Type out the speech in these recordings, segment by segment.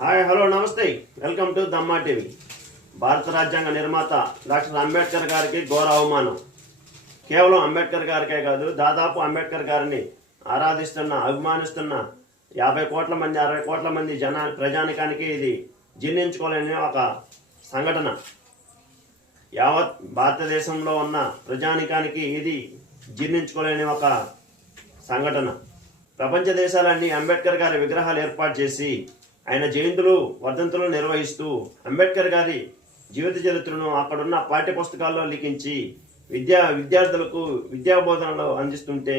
Hi hello నమస్తే. Welcome to Dhamma TV. భారత రాజ్యాంగ నిర్మాత డాక్టర్ అంబేద్కర్ గారికి ఘోర అవమానం. కేవలం అంబేద్కర్ గారికే కాదు దాదాపు అంబేద్కర్ గారిని ఆరాధిస్తున్న అభిమానిస్తున్న యాభై కోట్ల మంది అరవై కోట్ల మంది జన ప్రజానికానికి ఇది జీర్ణించుకోలేని ఒక సంఘటన. యావత్ భారతదేశంలో ఉన్న ప్రజానికానికి ఇది జీర్ణించుకోలేని ఒక సంఘటన. ప్రపంచ దేశాలన్నీ అంబేద్కర్ గారి విగ్రహాలు ఏర్పాటు చేసి ఆయన జయంతులు వర్ధంతులు నిర్వహిస్తూ అంబేద్కర్ గారి జీవిత చరిత్రను అక్కడున్న పాఠ్య పుస్తకాల్లో లిఖించి విద్యా విద్యార్థులకు విద్యాబోధనలో అందిస్తుంటే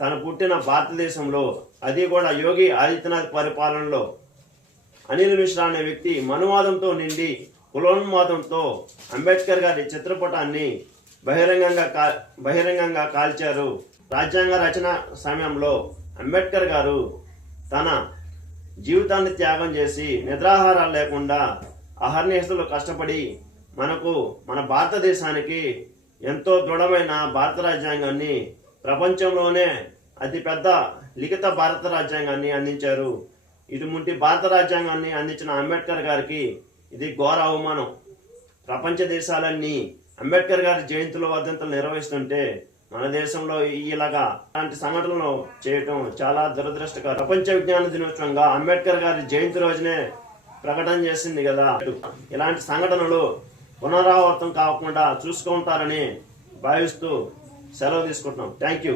తను పుట్టిన భారతదేశంలో అది కూడా యోగి ఆదిత్యనాథ్ పరిపాలనలో. అనిల్ మిశ్రా అనే వ్యక్తి మనువాదంతో నిండి కులోన్మాదంతో అంబేద్కర్ గారి చిత్రపటాన్ని బహిరంగంగా కా బహిరంగంగా కాల్చారు. రాజ్యాంగ రచన సమయంలో అంబేద్కర్ గారు తన జీవితాన్ని త్యాగం చేసి నిద్రాహారాలు లేకుండా అహర్నిశలు కష్టపడి మనకు మన భారతదేశానికి ఎంతో దృఢమైన భారత రాజ్యాంగాన్ని ప్రపంచంలోనే అతిపెద్ద లిఖిత భారత రాజ్యాంగాన్ని అందించారు. ఇటువంటి భారత రాజ్యాంగాన్ని అందించిన అంబేద్కర్ గారికి ఇది ఘోర అవమానం. ప్రపంచ దేశాలన్నీ అంబేద్కర్ గారి జయంతుల వర్ధంతులు నిర్వహిస్తుంటే మన దేశంలో ఇలాగా అలాంటి సంఘటనలు చేయటం చాలా దురదృష్టకరం. ప్రపంచ విజ్ఞాన దినోత్సవంగా అంబేద్కర్ గారి జయంతి రోజునే ప్రకటన చేసింది కదా. ఇలాంటి సంఘటనలు పునరావృతం కాకుండా చూసుకుంటారని భావిస్తూ సెలవు తీసుకుంటున్నాం. Thank you.